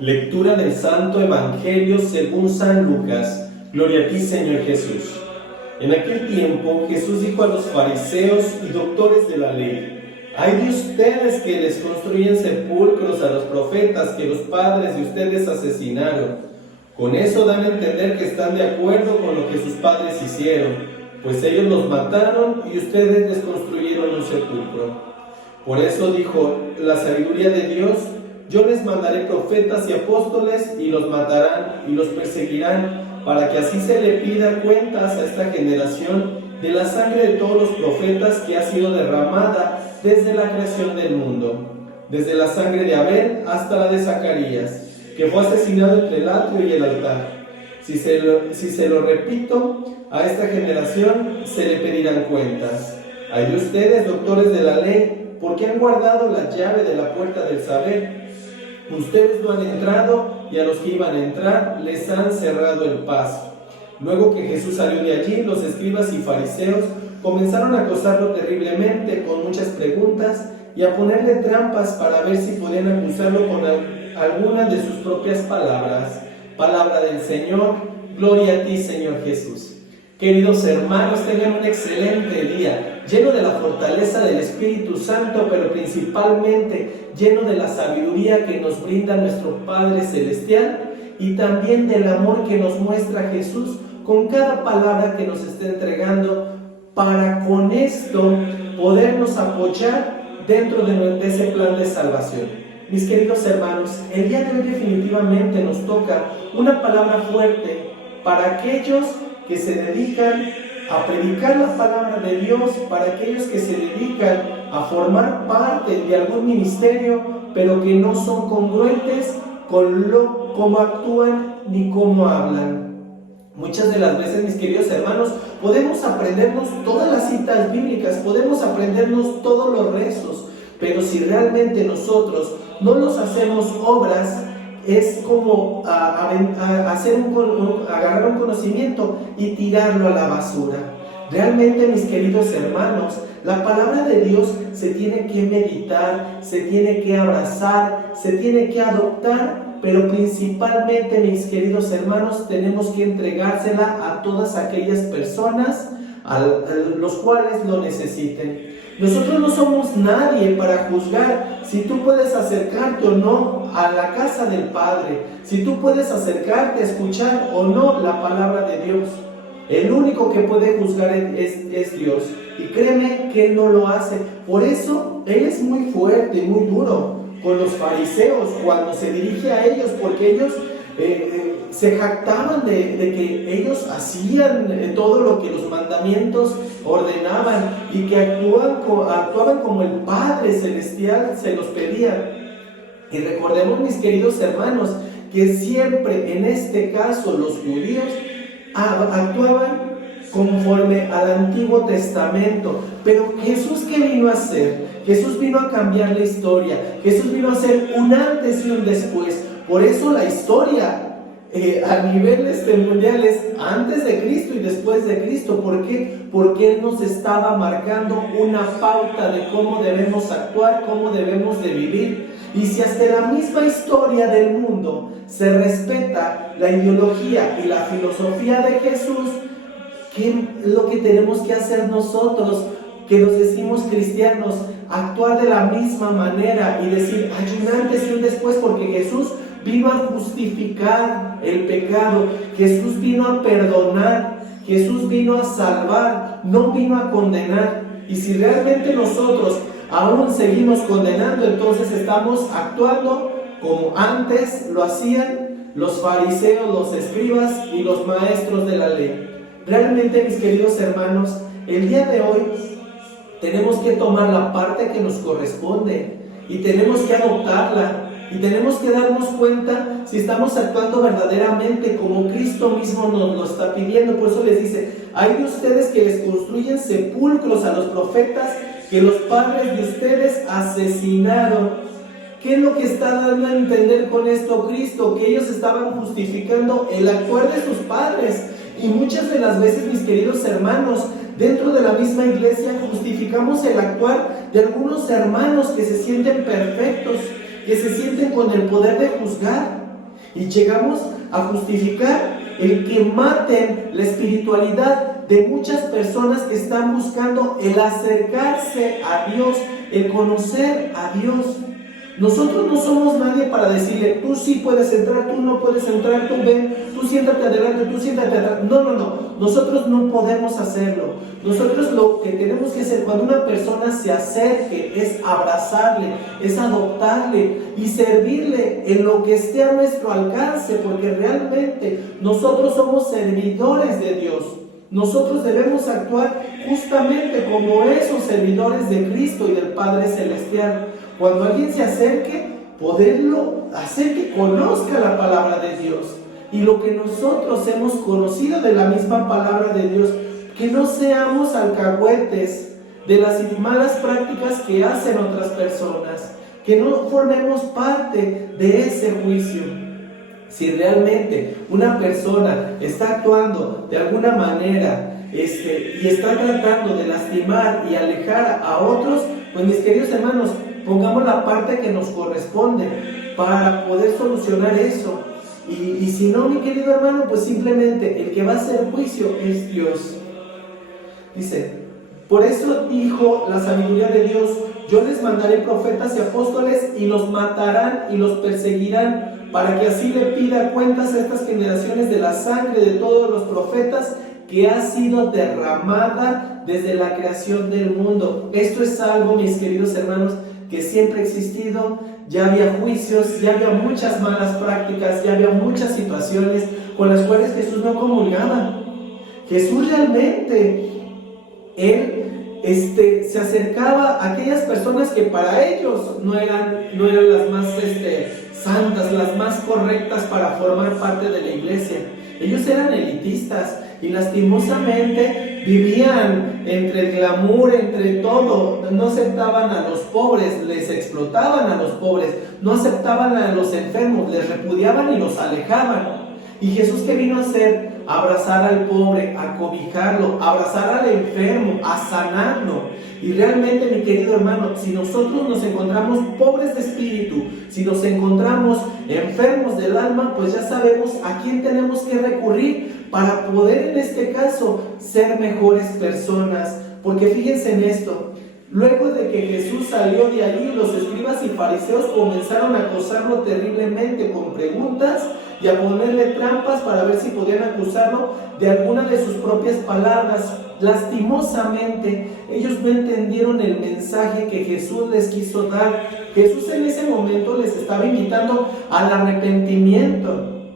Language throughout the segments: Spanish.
Lectura del Santo Evangelio según San Lucas. Gloria a ti, Señor Jesús. En aquel tiempo Jesús dijo a los fariseos y doctores de la ley: «Ay de ustedes que les construyen sepulcros a los profetas que los padres de ustedes asesinaron. Con eso dan a entender que están de acuerdo con lo que sus padres hicieron, pues ellos los mataron y ustedes les construyeron un sepulcro. Por eso dijo la sabiduría de Dios: yo les mandaré profetas y apóstoles, y los matarán y los perseguirán, para que así se le pida cuentas a esta generación de la sangre de todos los profetas que ha sido derramada desde la creación del mundo, desde la sangre de Abel hasta la de Zacarías, que fue asesinado entre el atrio y el altar. Si se lo repito, a esta generación se le pedirán cuentas. Ay de ustedes, doctores de la ley, porque han guardado la llave de la puerta del saber. Ustedes no han entrado, y a los que iban a entrar les han cerrado el paso». Luego que Jesús salió de allí, los escribas y fariseos comenzaron a acosarlo terriblemente con muchas preguntas y a ponerle trampas para ver si podían acusarlo con alguna de sus propias palabras. Palabra del Señor. Gloria a ti, Señor Jesús. Queridos hermanos, tengan un excelente día, lleno de la fortaleza del Espíritu Santo, pero principalmente lleno de la sabiduría que nos brinda nuestro Padre Celestial y también del amor que nos muestra Jesús con cada palabra que nos está entregando, para con esto podernos apoyar dentro de ese plan de salvación. Mis queridos hermanos, el día de hoy definitivamente nos toca una palabra fuerte para aquellos que se dedican a predicar la palabra de Dios, para aquellos que se dedican a formar parte de algún ministerio, pero que no son congruentes con cómo actúan ni cómo hablan. Muchas de las veces, mis queridos hermanos, podemos aprendernos todas las citas bíblicas, podemos aprendernos todos los rezos, pero si realmente nosotros no los hacemos obras, es como agarrar un conocimiento y tirarlo a la basura. Realmente, mis queridos hermanos, la palabra de Dios se tiene que meditar, se tiene que abrazar, se tiene que adoptar, pero principalmente, mis queridos hermanos, tenemos que entregársela a todas aquellas personas a los cuales lo necesiten. Nosotros no somos nadie para juzgar si tú puedes acercarte o no a la casa del Padre, si tú puedes acercarte a escuchar o no la palabra de Dios. El único que puede juzgar es Dios, y créeme que Él no lo hace. Por eso Él es muy fuerte y muy duro con los fariseos cuando se dirige a ellos, porque ellos se jactaban de que ellos hacían todo lo que los mandamientos ordenaban y que actuaban como el Padre Celestial se los pedía. Y recordemos, mis queridos hermanos, que siempre en este caso los judíos actuaban conforme al Antiguo Testamento. Pero Jesús, ¿qué vino a hacer? Jesús vino a cambiar la historia. Jesús vino a hacer un antes y un después. Por eso la historia a nivel mundial es antes de Cristo y después de Cristo. ¿Por qué? Porque Él nos estaba marcando una pauta de cómo debemos actuar, cómo debemos de vivir. Y si hasta la misma historia del mundo se respeta la ideología y la filosofía de Jesús, ¿qué es lo que tenemos que hacer nosotros, que nos decimos cristianos? Actuar de la misma manera y decir: hay un antes y un después, porque Jesús vino a justificar el pecado, Jesús vino a perdonar, Jesús vino a salvar, no vino a condenar. Y si realmente nosotros aún seguimos condenando, entonces estamos actuando como antes lo hacían los fariseos, los escribas y los maestros de la ley. Realmente, mis queridos hermanos, el día de hoy tenemos que tomar la parte que nos corresponde y tenemos que adoptarla. Y tenemos que darnos cuenta si estamos actuando verdaderamente como Cristo mismo nos lo está pidiendo. Por eso les dice: hay de ustedes que les construyen sepulcros a los profetas que los padres de ustedes asesinaron. ¿Qué es lo que está dando a entender con esto Cristo? Que ellos estaban justificando el actuar de sus padres. Y muchas de las veces, mis queridos hermanos, dentro de la misma iglesia justificamos el actuar de algunos hermanos que se sienten perfectos, que se sienten con el poder de juzgar. Y llegamos a justificar el que maten la espiritualidad de muchas personas que están buscando el acercarse a Dios, el conocer a Dios. Nosotros no somos nadie para decirle, tú sí puedes entrar, tú no puedes entrar, tú ven, tú siéntate adelante, tú siéntate atrás. No. Nosotros no podemos hacerlo. Nosotros lo que tenemos que hacer cuando una persona se acerque es abrazarle, es adoptarle y servirle en lo que esté a nuestro alcance, porque realmente nosotros somos servidores de Dios. Nosotros debemos actuar justamente como esos servidores de Cristo y del Padre Celestial. Cuando alguien se acerque, poderlo hacer que conozca la palabra de Dios. Y lo que nosotros hemos conocido de la misma palabra de Dios, que no seamos alcahuetes de las malas prácticas que hacen otras personas, que no formemos parte de ese juicio. Si realmente una persona está actuando de alguna manera y está tratando de lastimar y alejar a otros, pues mis queridos hermanos, pongamos la parte que nos corresponde para poder solucionar eso. Y si no, mi querido hermano, pues simplemente el que va a hacer juicio es Dios. Dice, por eso dijo la sabiduría de Dios, yo les mandaré profetas y apóstoles y los matarán y los perseguirán, para que así le pida cuentas a estas generaciones de la sangre de todos los profetas que ha sido derramada desde la creación del mundo. Esto es algo, mis queridos hermanos, que siempre ha existido. Ya había juicios, ya había muchas malas prácticas, ya había muchas situaciones con las cuales Jesús no comulgaba. Jesús realmente, se acercaba a aquellas personas que para ellos no eran las más santas, las más correctas para formar parte de la iglesia. Ellos eran elitistas y lastimosamente vivían entre el glamour, entre todo. No aceptaban a los pobres, les explotaban a los pobres, no aceptaban a los enfermos, les repudiaban y los alejaban. ¿Y Jesús qué vino a hacer? A abrazar al pobre, a cobijarlo, a abrazar al enfermo, a sanarlo. Y realmente, mi querido hermano, si nosotros nos encontramos pobres de espíritu, si nos encontramos enfermos del alma, pues ya sabemos a quién tenemos que recurrir para poder en este caso ser mejores personas. Porque fíjense en esto, luego de que Jesús salió de allí, los escribas y fariseos comenzaron a acosarlo terriblemente con preguntas y a ponerle trampas para ver si podían acusarlo de alguna de sus propias palabras. Lastimosamente, ellos no entendieron el mensaje que Jesús les quiso dar. Jesús en ese momento les estaba invitando al arrepentimiento,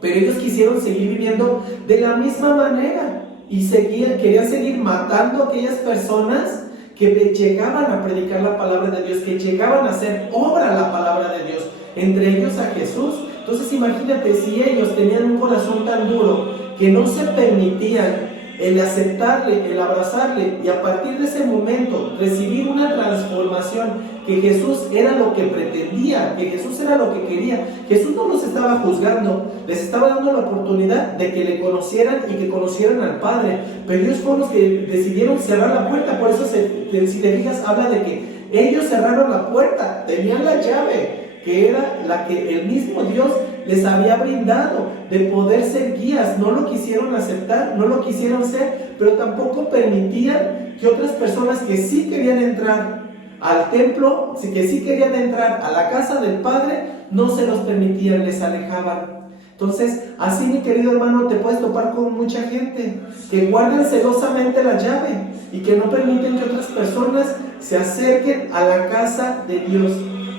pero ellos quisieron seguir viviendo de la misma manera y querían seguir matando a aquellas personas que llegaban a predicar la palabra de Dios, que llegaban a hacer obra la palabra de Dios, entre ellos a Jesús. Entonces imagínate si ellos tenían un corazón tan duro que no se permitían el aceptarle, el abrazarle y a partir de ese momento recibir una transformación, que Jesús era lo que pretendía, que Jesús era lo que quería. Jesús no los estaba juzgando, les estaba dando la oportunidad de que le conocieran y que conocieran al Padre, pero ellos fueron los que decidieron cerrar la puerta. Por eso si te fijas, habla de que ellos cerraron la puerta, tenían la llave, que era la que el mismo Dios les había brindado, de poder ser guías. No lo quisieron aceptar, no lo quisieron ser, pero tampoco permitían que otras personas que sí querían entrar al templo, que sí querían entrar a la casa del Padre, no se los permitían, les alejaban. Entonces, así, mi querido hermano, te puedes topar con mucha gente que guardan celosamente la llave y que no permiten que otras personas se acerquen a la casa de Dios.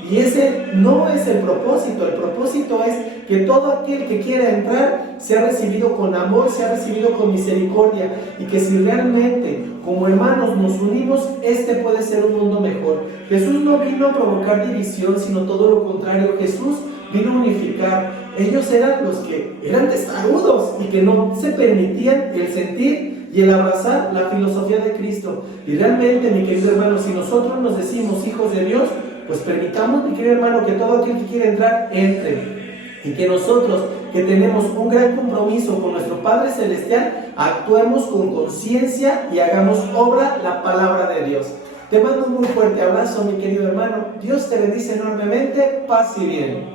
Y ese no es el propósito. El propósito es que todo aquel que quiera entrar sea recibido con amor, sea recibido con misericordia, y que si realmente como hermanos nos unimos, este puede ser un mundo mejor. Jesús no vino a provocar división, sino todo lo contrario. Jesús vino a unificar. Ellos eran los que eran testarudos y que no se permitían el sentir y el abrazar la filosofía de Cristo. Y realmente, mi querido hermano, si nosotros nos decimos hijos de Dios, pues permitamos, mi querido hermano, que todo aquel que quiera entrar, entre. Y que nosotros, que tenemos un gran compromiso con nuestro Padre Celestial, actuemos con conciencia y hagamos obra la palabra de Dios. Te mando un muy fuerte abrazo, mi querido hermano. Dios te bendice enormemente. Paz y bien.